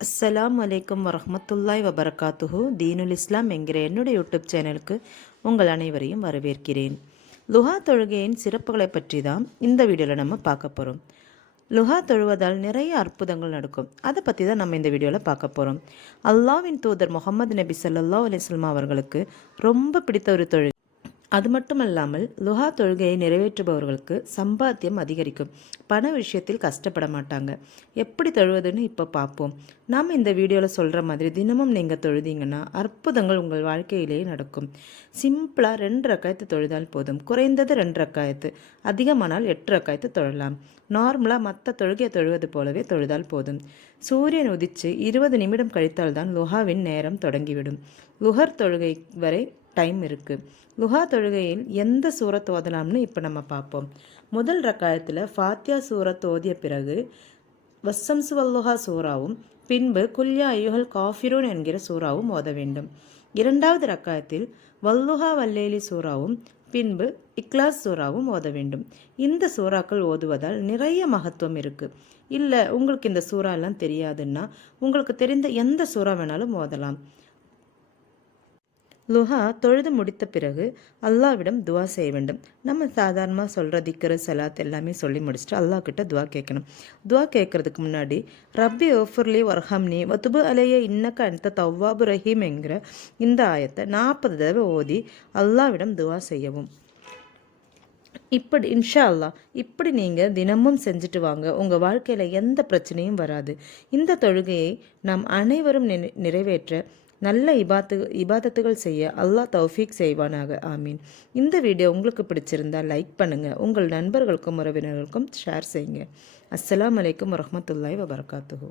அஸ்ஸலாம் வலைக்கம் வரஹ்மத்துல்லாய் வபரகாத்துஹு தீனுல் இஸ்லாம் என்கிற என்னுடைய யூடியூப் சேனலுக்கு உங்கள் அனைவரையும் வரவேற்கிறேன். லுஹா தொழுகையின் சிறப்புகளை பற்றி தான் இந்த வீடியோவில் நம்ம பார்க்க போகிறோம் லுஹா தொழுவதால் நிறைய அற்புதங்கள் நடக்கும். அதை பற்றி தான் நம்ம இந்த வீடியோவில் பார்க்க போகிறோம் அல்லாவின் தூதர் முகமது நபி சல்லா அலிஸ்லாம் அவர்களுக்கு ரொம்ப பிடித்த ஒரு தொழில் அது மட்டுமல்லாமல் லுஹா தொழுகையை நிறைவேற்றுபவர்களுக்கு சம்பாத்தியம் அதிகரிக்கும். பண விஷயத்தில் கஷ்டப்பட மாட்டாங்க. எப்படி தொழுவதுன்னு இப்போ பார்ப்போம் நாம் இந்த வீடியோவில் சொல்கிற மாதிரி தினமும் நீங்கள் தொழுதீங்கன்னா அற்புதங்கள் உங்கள் வாழ்க்கையிலேயே நடக்கும். சிம்பிளாக ரெண்டு ரக்காயத்து தொழுதால் போதும். குறைந்தது ரெண்டு ரக்காயத்து அதிகமானால் எட்டு ரக்காயத்து தொழலாம். நார்மலாக மற்ற தொழுகையை தொழுவது போலவே தொழுதால் போதும். சூரியன் உதித்து இருபது நிமிடம் கழித்தால்தான் லுஹாவின் நேரம் தொடங்கிவிடும். லுஹர் தொழுகை வரை டைம் இருக்குது லுஹா தொழுகையில் எந்த சூரத் ஓதலாம்னு இப்போ நம்ம பார்ப்போம் முதல் ரக்காயத்தில் ஃபாத்தியா சூரத் ஓதிய பிறகு வசம் சுவல்லுஹா சூறாவும் பின்பு குல்யா ஐயுஹல் காஃபிரூன் என்கிற சூறாவும் ஓத வேண்டும். இரண்டாவது ரக்காயத்தில் வல்லுஹா வல்லேலி சூறாவும் பின்பு இக்லாஸ் சூறாவும் ஓத வேண்டும். இந்த சூறாக்கள் ஓதுவதால் நிறைய மகத்துவம் இருக்குது இல்லை உங்களுக்கு இந்த சூறாலாம் எல்லாம் தெரியாதுன்னா உங்களுக்கு தெரிந்த எந்த சூறா வேணாலும் ஓதலாம். லுஹா தொழுது முடித்த பிறகு அல்லாவிடம் துவா செய்ய வேண்டும். நம்ம சாதாரணமாக சொல்கிற திக்கிற சலாத் எல்லாமே சொல்லி முடிச்சுட்டு அல்லாஹ் கிட்ட துவா கேட்கணும். துவா கேட்கறதுக்கு முன்னாடி ரப்பி ஓஃபர்லி வர்ஹம்னி வத்துபு அலைய இன்னக்க அந்த தவ்வாபு ரஹீம் என்கிற இந்த ஆயத்தை நாற்பது தடவை ஓதி அல்லாவிடம் துவா செய்யவும். இப்படி இன்ஷா அல்லாஹ் இப்படி நீங்கள் தினமும் செஞ்சுட்டு வாங்க. உங்கள் வாழ்க்கையில் எந்த பிரச்சனையும் வராது. இந்த தொழுகையை நாம் அனைவரும் நிறைவேற்ற நல்ல இபாத்து இபாதத்துகள் செய்ய அல்லாஹ் தௌஃபீக் செய்வானாக. ஆமீன். இந்த வீடியோ உங்களுக்கு பிடிச்சிருந்தா லைக் பண்ணுங்கள் உங்கள் நண்பர்களுக்கும் உறவினர்களுக்கும் ஷேர் செய்யுங்க. அஸ்லாம் அலைக்கும் வரமத்துல்லாய் வபரகாத்துஹு.